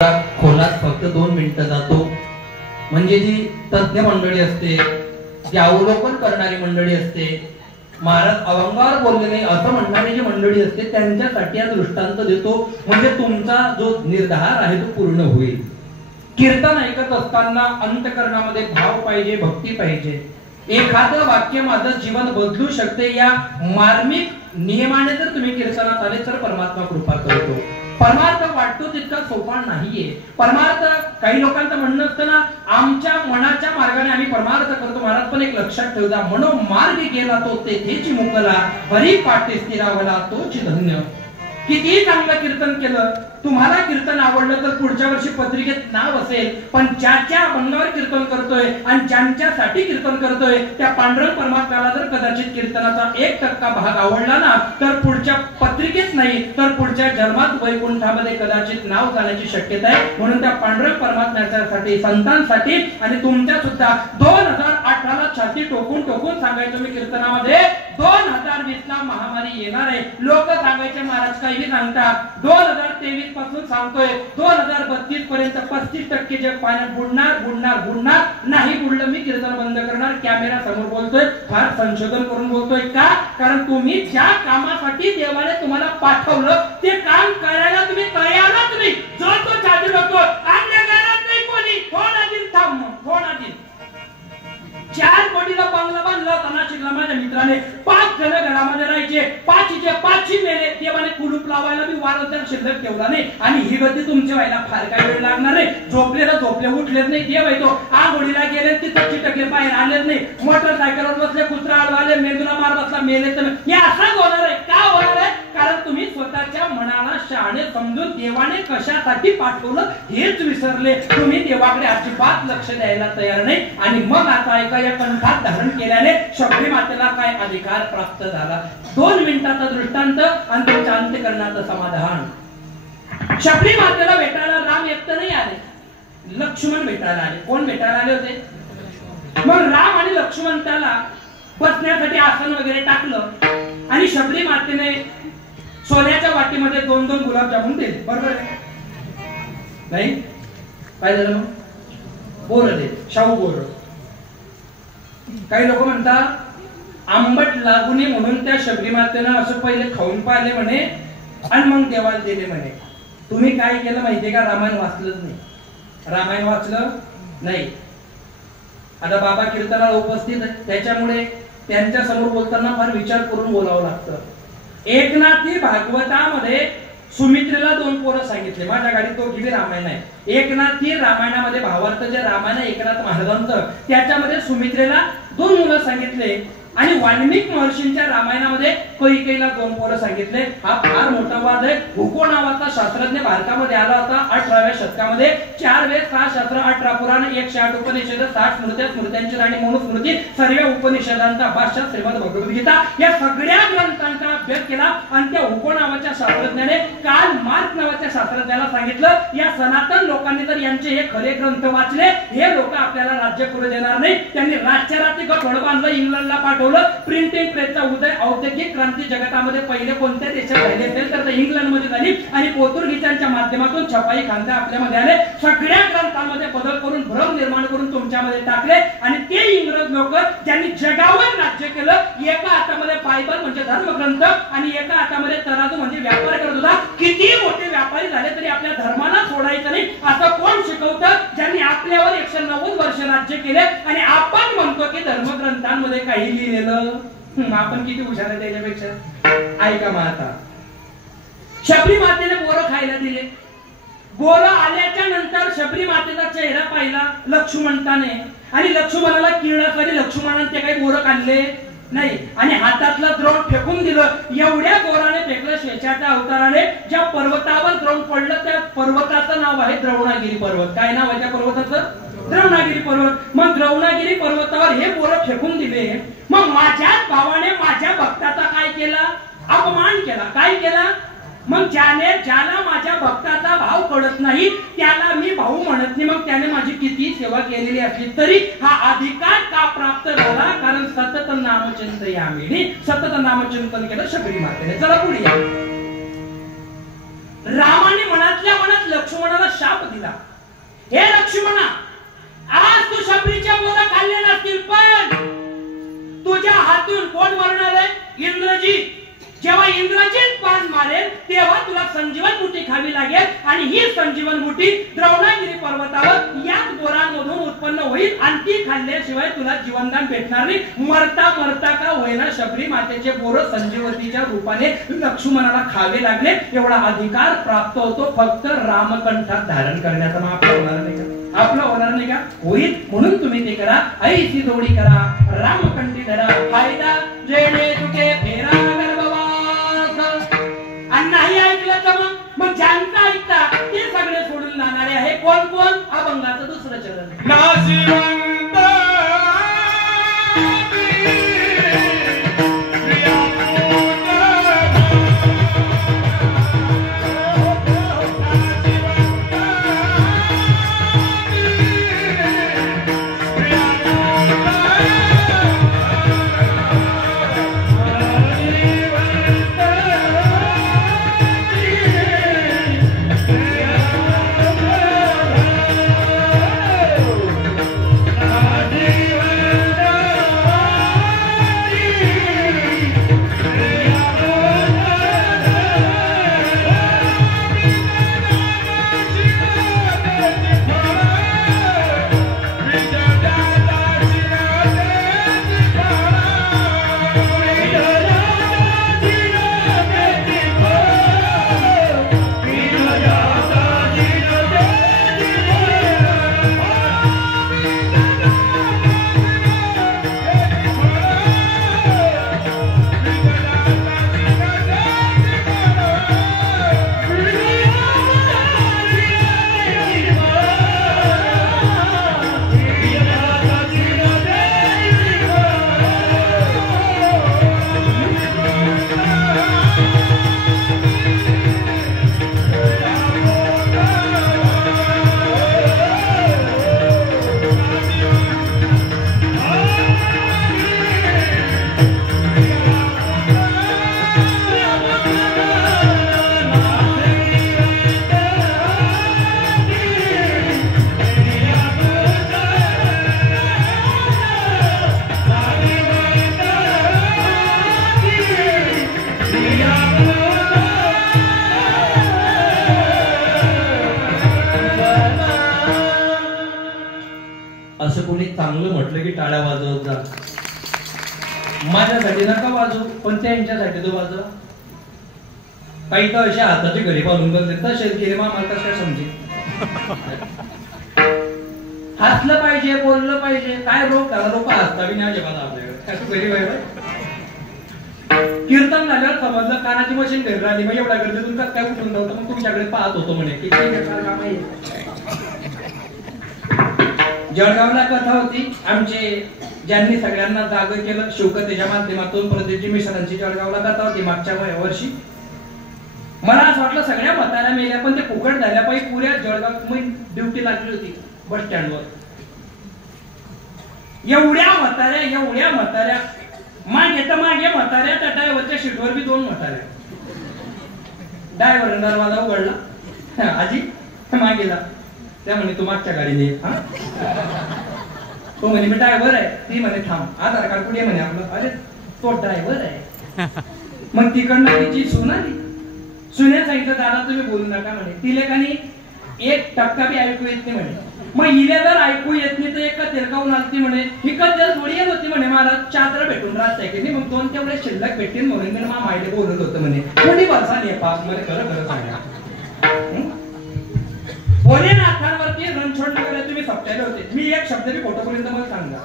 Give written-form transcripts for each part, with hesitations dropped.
खोलात फक्त 2 मिनिटं जातो. म्हणजे जी तज्ञ मंडळी असते, जी अवलोकन करणारी मंडळी असते, महाराज अवंगावर बोलले नाही असं म्हणणारी जी मंडळी असते त्यांच्यासाठी हा दृष्टांत देतो. म्हणजे तुमचा जो निर्धार आहे तो पूर्ण होईल. कीर्तन ऐकत असताना अंतःकरणामध्ये भाव पाहिजे, भक्ती पाहिजे. एखादं वाक्य माझं जीवन बदलू शकते या मार्मिक नियमाने जर तुम्ही कीर्तनात आले तर परमात्मा कृपा करतो. परमार्थ वाटतो तितका सोपा नाहीये. परमार्थ काही लोकांचं म्हणणं असतं ना, आमच्या मनाच्या मार्गाने आम्ही परमार्थ करतो. महाराज पण एक लक्षात ठेवता, मनो मार्ग गेला तो तेथेची मुकला, हरी पाठी स्थिरावला तोच धन्य. किती चांगलं कीर्तन केलं, तुम्हाला कीर्तन आवडलं तर पुढच्या वर्षी पत्रिकेत नाव असेल. पण ज्याच्या अभंगावर कीर्तन करतोय आणि ज्यांच्यासाठी कीर्तन करतोय त्या पांडुरंग परमात्म्याला जर कदाचित कीर्तनाचा 1% भाग आवडला ना तर पुढच्या पत्रिकेत नाही तर पुढच्या जन्मात वैकुंठामध्ये कदाचित नाव जाण्याची शक्यता आहे. म्हणून त्या पांडुरंग परमात्म्यासाठी, संतांसाठी आणि तुमच्या सुद्धा 2018ला छाती टोकून टोकून सांगायचं मी कीर्तनामध्ये 2020 ला महामारी येणार आहे. लोक सांगायचे महाराज काही सांगतात. 2023 पासून सांगतोय 2032 पर्यंत 35% जे पाण्यात बुडणार बुडणार बुडणार. नाही बुडलं मी कीर्तन बंद करणार. कॅमेरा समोर बोलतोय, फार संशोधन करून बोलतोय. का? कारण तुम्ही ज्या कामासाठी देवाने तुम्हाला पाठवलं ते काम करायला तुम्ही तयारच नाही. जो तो छाती बघतो आपल्या घरात नाही कोणी कोणाची थांब कोणाची 4 कोटीला बंगला बांधला होता नाशिकला माझ्या मित्राने. 5 जण घरामध्ये राहायचे. 5ची मेले. देवाने कुलूप लावायला मी वारंवार शिल्लक ठेवला नाही. आणि ही गती तुमची व्हायला फार काही वेळ लागणार नाही. झोपलेला झोपले उठलेच नाही. देव येतो आंघोळीला गेले तिथं चिटकले बाहेर आलेच नाही. मोटरसायकलवर बसले कुत्रा आडवाले मेंदूला मार बसला मेले तर हे असंच होणार आहे. का होणार आहे? कारण तुम्ही स्वतःच्या मनाला शहाणे समजून देवाने कशासाठी पाठवलं हेच विसरले. तुम्ही देवाकडे अजिबात लक्ष द्यायला तयार नाही. आणि मग आता एका या कंठात धारण केल्याने शबरी मातेला काय अधिकार प्राप्त झाला. 2 मिनिटाचा दृष्टांत आणि तुमच्या अंत्यकरणाचं समाधान. शबरी मातेला भेटायला राम एकटं नाही आले, लक्ष्मण भेटायला आले. कोण भेटायला आले होते? मग राम आणि लक्ष्मण त्याला बसण्यासाठी आसन वगैरे टाकलं आणि शबरी मातेने सोन्याच्या वाटीमध्ये 2-2 गुलाबजामुन दिले. बरोबर आहे नाही? काय झालं मग? बोर दे, शाहू बोर. काही लोक म्हणतात आंबट लागू नये म्हणून त्या शबरी मातेनं असं पहिले खाऊन पाहिले म्हणे आणि मग देवाला दिले म्हणे. तुम्ही काय केलं माहितीये का? रामायण वाचलंच नाही. रामायण वाचलं नाही. आता बाबा कीर्तनाला उपस्थित आहे त्याच्यामुळे त्यांच्या समोर बोलताना फार विचार करून बोलावं लागतं. एकनाथी भागवतामध्ये सुमित्रेला 2 पोरं सांगितले. माझ्या गाडीत तो किती रामायण आहे. एकनाथी रामायणामध्ये भावार्थ जे रामायण एकनाथ महाराजांचं त्याच्यामध्ये सुमित्रेला 2 मुलं सांगितले. आणि वाल्मिक महर्षींच्या रामायणामध्ये कैकेयीला 2 पोरं सांगितले. हा फार मोठा वाद आहे. हुको नावाचा शास्त्रज्ञ भारतामध्ये आला होता 18व्या शतकामध्ये. 4 वेद 6 शास्त्र 18 पुराण 108 उपनिषद 60 स्मृत्या स्मृत्यांची राणी मनुस्मृती सर्व उपनिषदांचा भाष्य श्रीमद भगवद्गीता या सगळ्या ग्रंथांचा अभ्यास केला. आणि त्या हुको नावाच्या शास्त्रज्ञाने काल मार्क नावाच्या शास्त्रज्ञाला सांगितलं या सनातन लोकांनी जर यांचे हे खरे ग्रंथ वाचले हे लोक आपल्याला राज्य करू देणार नाही. त्यांनी रातच्या रात्री गठोड बांधलं, इंग्लंडला पाठवलं. प्रिंटिंग प्रेसचा उदय औद्योगिक क्रांती जगतामध्ये पहिले कोणत्या देशात झाले असेल तर इंग्लंडमध्ये झाली. आणि पोर्तुगीजांच्या माध्यमातून छपाई खांदे आपल्यामध्ये आले. सगळ्या ग्रंथांमध्ये बदल करून भ्रम निर्माण करून तुमच्यामध्ये टाकले. आणि ते इंग्रज लोक ज्यांनी जगावर राज्य केलं एका हातामध्ये बायबल म्हणजे धर्मग्रंथ आणि एका हातामध्ये तराजू म्हणजे व्यापार करत होता. किती मोठे व्यापारी झाले तरी आपल्या धर्माला सोडायचं नाही असं कोण शिकवतं? ज्यांनी आपल्यावर 190 वर्ष राज्य केले आणि आपण म्हणतो की धर्मग्रंथांमध्ये काही लिहिलेलं. आपण किती हुशार आहे त्याच्यापेक्षा. ऐका मग आता शबरी मातेने बोरं खायला दिले. बोरं आल्याच्या नंतर शबरी मातेचा चेहरा पाहिला लक्ष्मणाने आणि लक्ष्मणाला किळलं तरी लक्ष्मणाने ते काही बोरं काढले नाही. आणि हातातलं द्रोण फेकून दिलं. एवढ्या जोराने फेकलं शेषाच्या अवताराने. ज्या पर्वतावर द्रोण पडलं त्या पर्वताचं नाव आहे द्रोणागिरी पर्वत. काय नाव आहे त्या पर्वताचं? द्रोणागिरी पर्वत. मग द्रोणागिरी पर्वतावर हे बोरं फेकून दिले. मग माझ्याच भावाने माझ्या भक्ताचा काय केला? अपमान केला. काय केला? मग ज्याला माझ्या भक्ताचा भाव कळत नाही त्याला मी भाऊ म्हणत नाही. मग त्याने माझी किती सेवा केलेली असली तरी हा अधिकार का प्राप्त झाला? कारण सतत नामचिंतयामिनी, सतत नामचिंतन केलं शबरी मातेने. चला पुढे या. रामाने मनातल्या मनात लक्ष्मणाला शाप सांगितला, हे लक्ष्मणा, आज तू शबरीच्या मोदक खाल्ले नसतील, पण तुझ्या हातून कोण मरणार आहे? इंद्रजीत. जेव्हा इंद्रजीत बाण मारेल तेव्हा तुला संजीवन बुटी खावी लागेल, आणि ही संजीवन बुटी द्रोणागिरी पर्वतावर याच बोरांमधून उत्पन्न होईल, आणि ती खाल्ल्याशिवाय तुला जीवनदान भेटणार नाही. मरता मरता का होईना शबरी मातेचे बोर संजीवतीच्या रूपाने लक्ष्मणाला खावे लागले. एवढा अधिकार प्राप्त होतो फक्त रामकंठात धारण करण्याचा. मग आपलं होणार नाही का? आपलं होणार नाही का? होईल. म्हणून तुम्ही ते करा. ऐसी जोडी करा, रामकंठी धरा, फायदा जेणे तुके फेरा गर्भवास. आणि नाही ऐकलं तर मग ज्यांचं ऐकता ते सगळे सोडून जाणारे आहे. कोण कोण? अभंगाचं दुसरं चरण. नाशिवंत चांगलं म्हटलं की टाळ्या वाजवत जा. माझ्यासाठी नका वाजव, पण त्यांच्यासाठी तो वाजव. काही तर अशा हाताची घडी बांधून करते तसेच केले मग मला कसं काय समजेल. हसलं पाहिजे, बोललं पाहिजे. काय रोग करा, लोक हसतावी नाही अजिबात आपल्याकडे. घरी बाहेर कीर्तन झाल्यावर समजलं कानाची मशीन घरी राहिली, मग एवढ्या गर्दीतून काय उठून नव्हतं, मग तुमच्याकडे पाहत होतो म्हणे की जळगावला कथा होती. आमचे ज्यांनी सगळ्यांना जाग केलं शिवकथेच्या माध्यमातून प्रदीपजी मिश्रांची जळगावला कथा होती मागच्या वर्षी. मला असं वाटलं सगळ्या म्हाताऱ्या मेल्या, पण ते फुकट झाल्या पाहिजे. पुऱ्या जळगाव ड्युटी लागली होती बस स्टँडवर. एवढ्या म्हाताऱ्या मागे म्हाताऱ्या, त्या ड्रायव्हरच्या सीटवर बी 2 म्हाताऱ्या. ड्रायव्हर दरवाजा उघडला, आजी मागेला. त्या म्हणे तू मागच्या गाडीने. तो म्हणे मी ड्रायव्हर आहे. ती म्हणे थांब, आधार कार्ड कुठे म्हणे आपलं. अरे तो ड्रायव्हर आहे. मग तिकडनं तिची सून आली. सुने सांगितलं दादा तुम्ही बोलू नका म्हणे. तिले कानी 1% बी ऐकू येत नाही म्हणे. मग हिला जर ऐकू येत नाही तर एका तिरकावून आलती म्हणे. हिकत जर थोडी येत होती म्हणे महाराज, चादर भेटून राहत की नाही. मग 2 तेवढे शिल्लक भेटतील म्हणून मी मायले बोलत होतं म्हणे. थोडी बसा नाही पाप मध्ये खरं सांगा. भोलेनाथांवरती रणछोड नगर तुम्ही सप्ताहिले होते. मी एक शब्द बी फोटोपर्यंत मला सांगा.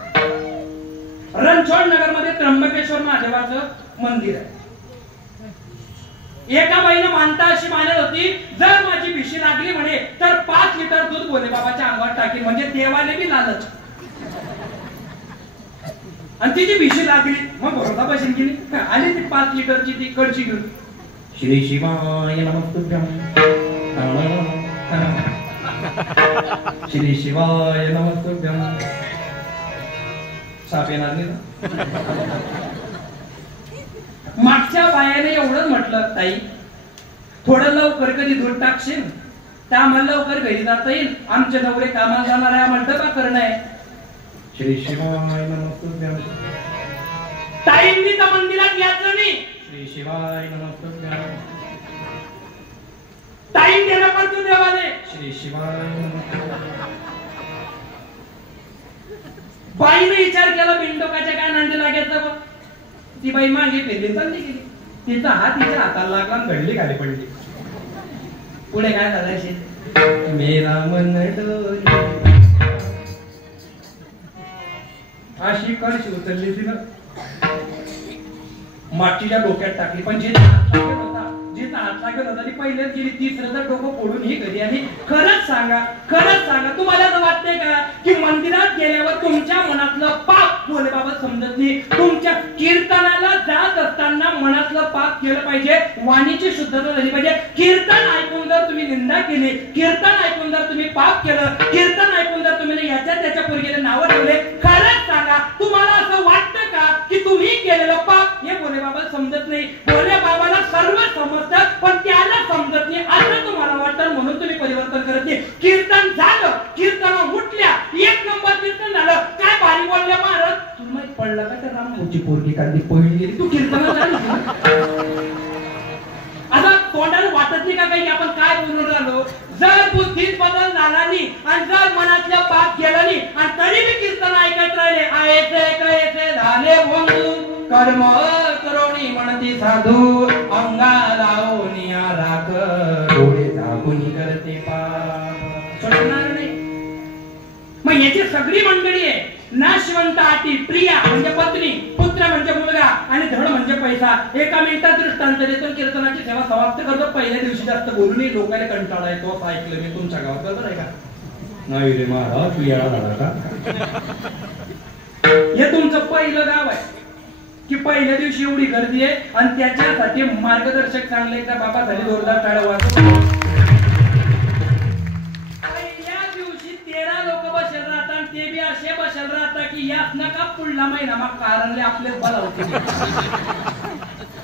रणछोड नगर मध्ये त्र्यंबकेश्वर महादेवाचं मंदिर आहे. एका बाईनं मानता अशी मानत होती, जर माझी भिशी लागली म्हणे तर 5 लिटर दूध भोले बाबाच्या अंगावर टाकील. म्हणजे देवाने बी लालच. आणि तिची भिशी लागली, मग भरोसा बसेल की नाही. आली ती 5 लिटरची ती कडची घेऊन. श्री शिवाय नमस्तुभ्यं, श्री शिवाय नमस्तुभ्यं. साप येणार नाही ना. मागच्या बायाने एवढंच म्हटलं, ताई थोडं लवकर कधी दूध टाकशील. त्या आम्हाला लवकर घरी जाता येईल. आमचे नवरे कामाला जाणार आहे, आम्हाला डबा करणं आहे. श्री शिवाय नमस्तुभ्यं. टाइमनी तर मंदिरात यायचं नाही. श्री शिवाय नमस्तुभ्यं. टाइम देणं पडतो देवाने. श्री शिवाय नमस्तुभ्यं. बाईने विचार केला बिंडोकाच्या काय नांदी लागायचं बघ. ती बाई मागे फिरली चालली गेली. तिचा हात तिच्या हाताला लागला आणि घडली खाली पडली. पुढे काय करायचे? मेरा मन डोले. अशी कळशी उचलली तिनं, मागच्या डोक्यात टाकली. पण जिचा हात लागत होता ती पहिलेच गेली. तिसरं तर डोकं फोडून ही घरी आली. खरंच सांगा तुम्हाला असं वाटतंय का की मंदिरात गेल्यावर तुमच्या मनातलं पाप भोलेबाबा समजत नाही? तुमच्या कीर्तनाला जात असताना मनातलं पाप केलं पाहिजे, वाणीची शुद्धता झाली पाहिजे. कीर्तन ऐकून जर तुम्ही निंदा केली, कीर्तन ऐकून जर तुम्ही पाप केलं, कीर्तन ऐकून जर तुम्ही याच्या त्याच्या पोरगीला नावं ठेवले, खरंच सांगा तुम्हाला असं वाटतं का की तुम्ही केलेलं पाप हे भोलेबाबा समजत नाही? भोलेबाबाला सर्व समजतं, पण त्याला समजत नाही असं तुम्हाला वाटतं, म्हणून तुम्ही परिवर्तन करत नाही. कीर्तन झालं, कीर्तन उठल्या, एक नंबर कीर्तन झालं. काय भारी बोलले महाराज. तुला माहित पडलं का त्या रामभाऊची पोरगी कांदी पळून गेली? तू कीर्तनाला आता तोंडाला वाटत नाही का काही आपण काय बोलून राहिलो? जर बुद्धीत बदल झाला नाही आणि जर मनातल्या पाप गेला नाही आणि तरी मी कीर्तन ऐकत राहिले, आयचे कैसे झाले बंधू कर्म करोणी म्हणती साधू, अंगा लावून राख डोळे झाकून करते पाप. सुटणार नाही. मग याची सगळी मंडळी आहे. नाशवंत आटी, प्रिया म्हणजे पत्नी, पुत्र म्हणजे मुलगा आणि धड म्हणजे पैसा. एका मिनिटात दृष्टांत देतो, कीर्तनाची सेवा समाप्त करतो. पहिल्या दिवशी जास्त बोलूनही लोकांना कंटाळा येतो. असं ऐकलं मी तुमच्या गावात, बरोबर आहे का? नाही रे महाराज, तू येळा झाला का? हे तुमचं पहिलं गाव आहे की पहिल्या दिवशी एवढी गर्दी आहे आणि त्याच्यासाठी मार्गदर्शक चांगले एकदा बाबा झाले जोरदार टाळ्या वाजवतो. पहिल्या दिवशी 13 लोक बसेल राहतात आणि ते बी असे बसेल राहतात की यात नका पुढला महिना मग कारणले आपले बलावते.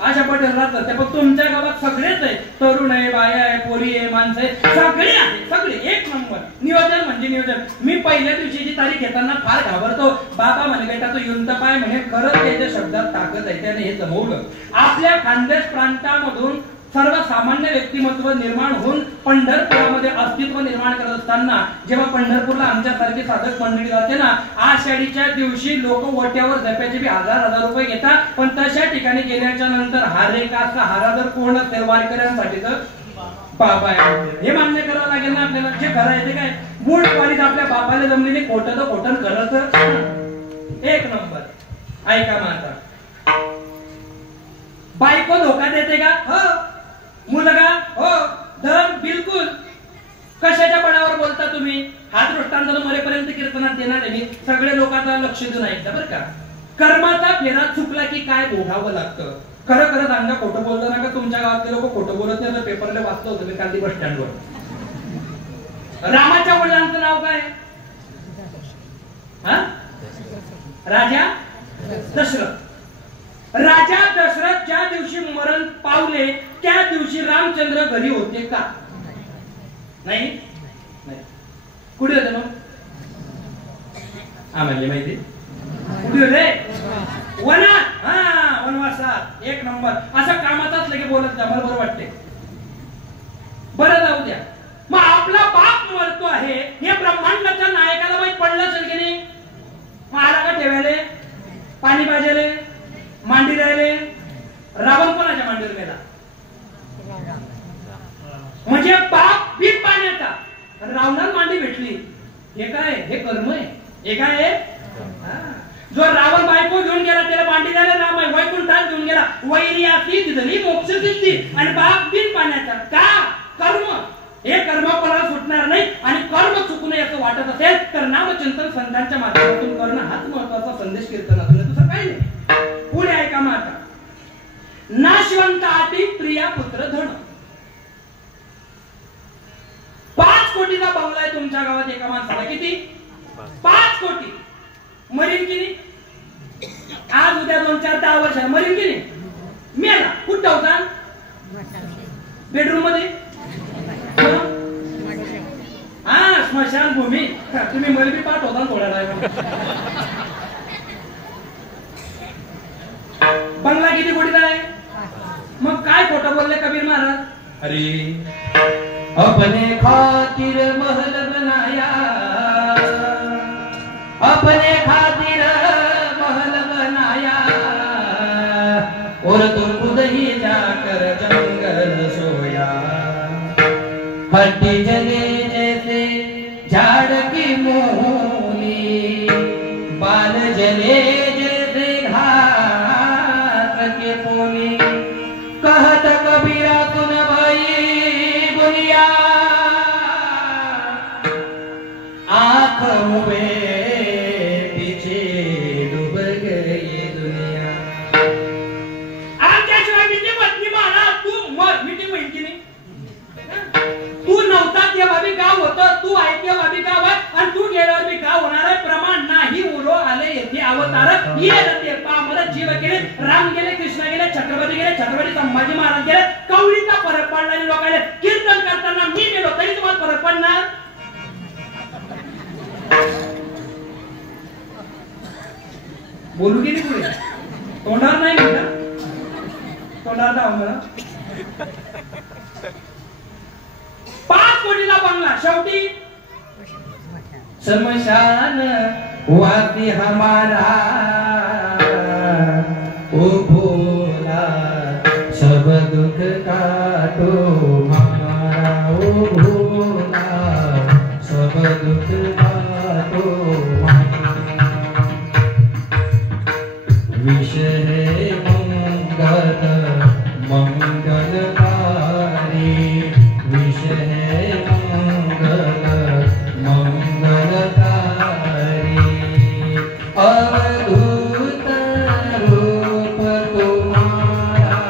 अशा पटेल राहतात. पण तुमच्या गावात सगळेच आहे, तरुण आहे, बाया आहे, पोरी आहे, माणसं आहे, सगळे आहे, सगळे एक नंबर. नियोजन म्हणजे नियोजन. मी पहिल्या दिवशीची तारीख घेताना फार घाबरतो. बाबा म्हणे बेटा तू येऊन तर पाय म्हणे. खरंच त्याच्या शब्दात ताकद आहे, त्याने हे जमवलं. आपल्या खानदेश प्रांतामधून सर्वसामान्य व्यक्तिमत्व निर्माण होऊन पंढरपुरामध्ये अस्तित्व निर्माण करत असताना जेव्हा पंढरपूरला आमच्यासारखी साधक मंडळी जाते ना, आषाढीच्या दिवशी लोक वट्यावर झप्याचे बी हजार रुपये घेतात. पण तशा ठिकाणी गेल्याच्या नंतर हारे का हारा जर कोण असेल वारकऱ्यांसाठी तर बाबा आहे. हे मान्य करावं लागेल ना आपल्याला. जे करायचे काय मूळ वारीत आपल्या बापाला जमलेली खोटं तर खोटं करत एक नंबर. ऐका माता, बायको धोका देते का? हो. मुलगा? हो. धन? बिलकुल. कशाच्या बळावर बोलता तुम्ही? हा दृष्टांत मरेपर्यंत कीर्तनात देणार आहे मी. सगळे लोकांना लक्ष देऊन ऐकता बरं का. कर्माचा फेरा चुकला की काय भोगावं लागतं. खरं खरं सांगा, खोटं बोलतो ना का? तुमच्या गावातले लोक खोटं बोलत नाही. पेपरला वाचलं होतं मी काल बस स्टँडवर. रामाच्या वडिलांचं नाव काय? राजा दशरथ. राजा दशरथ ज्या दिवशी मरण पावले त्या दिवशी रामचंद्र घरी होते का? नाही. कुठे होते मग? आम्हाला माहिती. कुठे होते? वनात. वनवासात. एक नंबर. असं कामातच लगे बोलत जा, मला बरं वाटते. बरं जाऊ द्या. मग आपला बाप मरतो आहे हे ब्रह्मांडाच्या नायकाला माहित पडलं असेल की नाही? मग आला का ठेवायले? पाणी पाजायले? मांडी राहिले? रावण कोणाच्या मांडीवर गेला? म्हणजे बाप बी पाण्याचा, रावणाला मांडी भेटली. हे काय? हे कर्म आहे. हे काय आहे? जो रावण बायको घेऊन गेला त्याला मांडी द्यायला राम आहे. वैकुंठात घेऊन गेला. वैर्यासी दिली मोक्ष सिद्धी आणि बाप बिन पाण्याचा. का? कर्म. हे कर्म कोणाला सुटणार नाही. आणि कर्म चुकू नये असं वाटत असेल तर नामचिंतन संतांच्या माध्यमातून करणं हाच महत्वाचा संदेश कीर्तनातून. दुसरं काही नाही. पुढे ऐका माता. नाशवंत आटी, प्रिया पुत्र धन. 5 कोटीचा बंगला आहे तुमच्या गावात एका माणसाला. किती? 5 कोटी. मरीन की नाही? आज उद्या 2-4 10 वर्ष मरीन की नाही? मेला. कुठं होता? बेडरूम मध्ये. स्मशानभूमी तुम्ही मलबी पाठ होता थोड्या वेळा. बंगला किती कोटीचा आहे? मग काय खोटं बोलले कबीर महाराज? अरे अपने खातिर महल बनाया, अपने खातिर महल बनाया, और तो खुद ही जाकर जंगल सोया. हड्डी जले जैसे झाड़ की मूली, बाल जले जैसे घास के पोली. कहत कबीरा सुन भाई दुनिया, आँख मुए पीछे डूब गई दुनिया. आमच्याशिवाय मीटिंग बसली महाराज. तू मीटिंग होईल की नाही? तू नव्हता तेव्हा बी गाव होतं, तू आहे तेव्हा बी गाव आहे, आणि तू गेल्यावर बी गाव होणार आहे. प्रमाण नाही उरो आले येथे अवतार. ये ते पामर जीव गेले, राम गेले, कृष्ण गेले, छत्रपती गेले, छत्रपती संभाजी महाराज गेले. कवळीचा फरक पडला लोकांना. कीर्तन करताना मी गेलो तरी तुम्हाला फरक पडणार? बोलू गेली पुढे तोंडावर नाही म्हणता, तोंडावर दाव मला. 5 कोटीचा बंगला शेवटी शमशान वासी हमारा, ओ भोला सब दुख काटो हमारा. ओ भोला सब दुख काटो हमारा. विषय मंगल मंगलकारी, विषय मंगल मंगलकारी. अवधूत रूप तुम्हारा,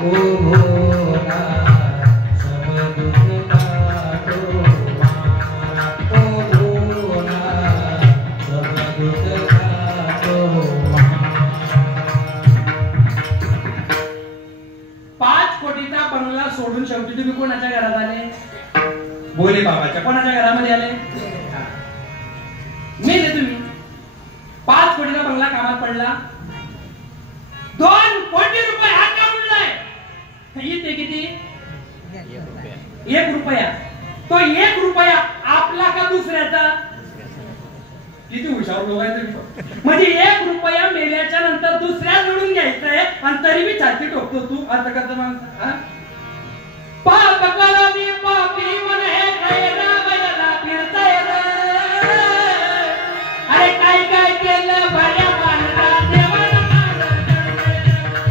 ओ भोला सब दुख काटो हमारा. ओ भोला सब दुख काटो हमारा. 5 कोटीचा बंगला सोडून शेवटी तुम्ही कोणाच्या घरात आले? भोले बाबाच्या. कोणाच्या घरामध्ये आले? मेले तुम्ही. 5 कोटीचा बंगला कामात पडला. 2 कोटी रुपये हात उडलाय. इथे किती? 1 रुपया. तो 1 रुपया आपला का दुसऱ्याचा? किती हुशार लोक आहे तुम्ही. म्हणजे 1 रुपया मेल्याच्या नंतर दुसऱ्याकडून घ्यायचा आहे, आणि तरी बी छाती टोकतो तू. आता कसं माणसं पाप कलावी पापी मन हे खैरा बयला फिरताय रे. अरे काय काय केलं भल्या मानला देवाला मारलं.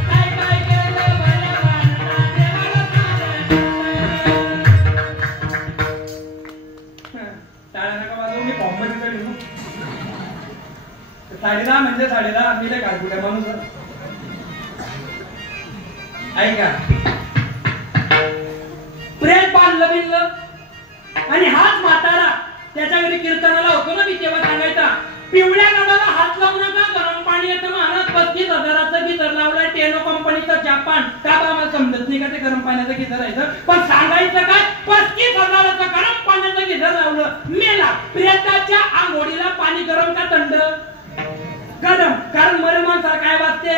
काय काय केलं भल्या मानला देवाला मारलं. टाळ्या नका वाजवू, मी फॉर्म मध्ये लिहू. 10:30 म्हणजे 10:30. मी लय काळकुट्या माणूस आहे. ऐका, प्रेम बांधलं बिनलं, आणि हात म्हातारा त्याच्या घरी कीर्तनाला होतो ना मी, तेव्हा सांगायचा पिवळ्या गडाला हात लावू नका, गरम पाणी येतं. महाराज 35,000चं गिझर लावलाय टेनो कंपनीचं जापान. का बा मला समजत नाही का ते गरम पाण्याचं गिझर आहे. पण सांगायचं काय, 35,000चं गरम पाण्याचं गिझर लावलं. मेला. प्रेताच्या आंघोळीला पाणी गरम का थंड? गरम. कारण मरे माणसाला काय वाटते?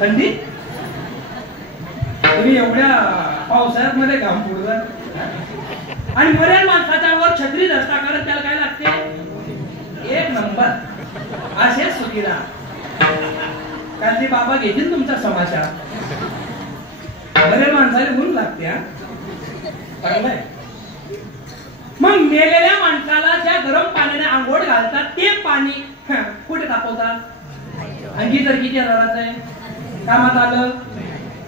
थंडी. तुम्ही एवढ्या पावसाळ्यात मध्ये घाम फुडला, आणि मरेल माणसाच्या वर छत्री धरता करत त्याला काय लागते? 1 नंबर. असे सुखीरा काल ते बाबा घेतील तुमचा समाचार. मरेल माणसाला गुण लागते. चांगलंय. मग मेलेल्या माणसाला ज्या गरम पाण्याने आंघोळ घालतात ते पाणी कुठे तापवतात? आणि गिझर किती हजाराचं आहे? कामात आलं.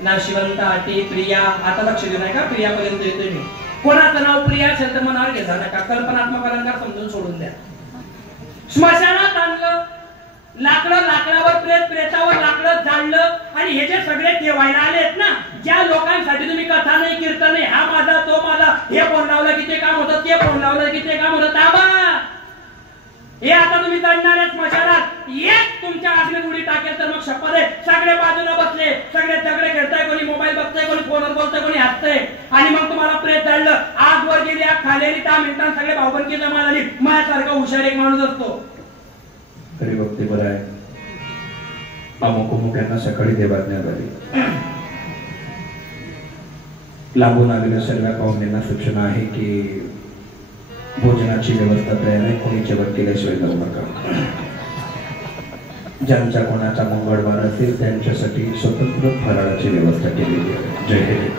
नाशिवंत आटे प्रिया. आता लक्ष देऊ नका, प्रियापर्यंत येतोय मी. कोणाचं नाव प्रिया असेल तर मनावर घेता नका, कल्पनात्मक अलंकार समजून सोडून द्या. स्मशानात आणलं, लाकडावर प्रेतावर लाकडं जाळलं, आणि हे जे सगळे ठेवायला आलेत ना, ज्या लोकांसाठी तुम्ही कथा नाही, कीर्तन नाही, हा माझा तो माझा, हे फोन लावलं की ते काम होतं, ते फोन लावलं की ते काम होतं. ताबा हे आता तुम्ही जाणणाऱ्या स्मशानात एक तुमच्या अग्नीत उडी टाकेल तर मग शपथ आहे. सगळे बाजूला बसले, सगळे झगडे खेळताय, कोणी मोबाईल बघताय, कोणी फोनवर बोलतोय, कोणी हसतंय, आणि मग तुम्हाला प्रेत ते बरं आहे. अमुक यांना सकाळी देवाज्ञा झाली. लांबून आलेल्या सर्व पाहुण्यांना सूचना आहे की भोजनाची व्यवस्था तयार आहे, कोणी जेवण केल्याशिवाय जाऊ नका. ज्यांच्या कोणाचा मंगळवार असेल त्यांच्यासाठी स्वतंत्र फराळाची व्यवस्था केलेली आहे. जय हिंद.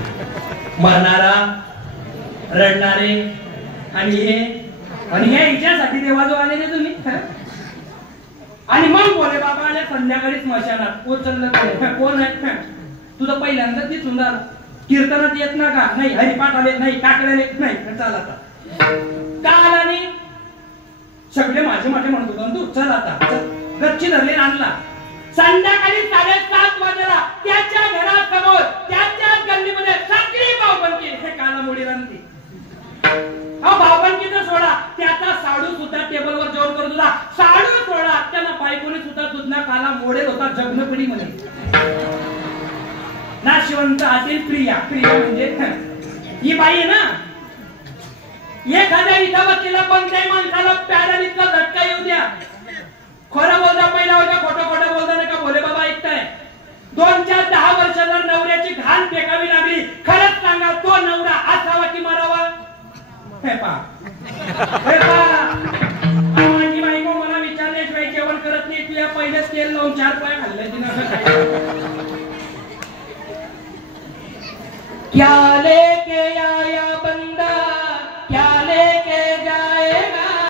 मरणारा, रडणारे आणि हे हिच्यासाठी देवाजो आले ना तुम्ही. आणि मग बोले बाबा आले संध्याकाळी स्मशानात. उचललं कोण आहे? तुझं पहिल्यांदाच दिसून झालं. कीर्तनात येत ना का? नाही. हरिपाठ आले नाही, काकड्याला येत नाही. चल आता का आला नाही? सगळे माझे म्हणत होतो तू चल आता. गच्ची धरले आणला. संध्याकाळी 7:30 वाजेला त्याच्या घरासमोर त्याच्याच गल्लीमध्ये साखरी भावबंकी हे कानामुडी रंगती. हा भावबंकीचा सोडा, त्याचा साडू सुद्धा टेबलवर जेवण करत होता. साडू सोडा, त्याला बायकोने सुद्धा दुधना काला मोडेल होता. जगनपडी म्हणे. नाशिवंत असेल प्रिया. प्रिया म्हणजे ही बाई आहे ना. एखाद्या इथं बसलेला कोणत्याही माणसाला प्याराला इतका झटका येऊ द्या. खरं बोलता पहिला होता, खोटं बोलता नका. भोले बाबा ऐकताय. 2-10 वर्षाला नवऱ्याची घाण फेकावी लागली. खरंच सांगा, तो नवरा असावा की मरावा? हे पा माझी बायको मला विचारल्याशिवाय जेवण करत नाही. तुझ्या पहिलेच तेल लावून 4 पाय खाल्ले तिनं. क्या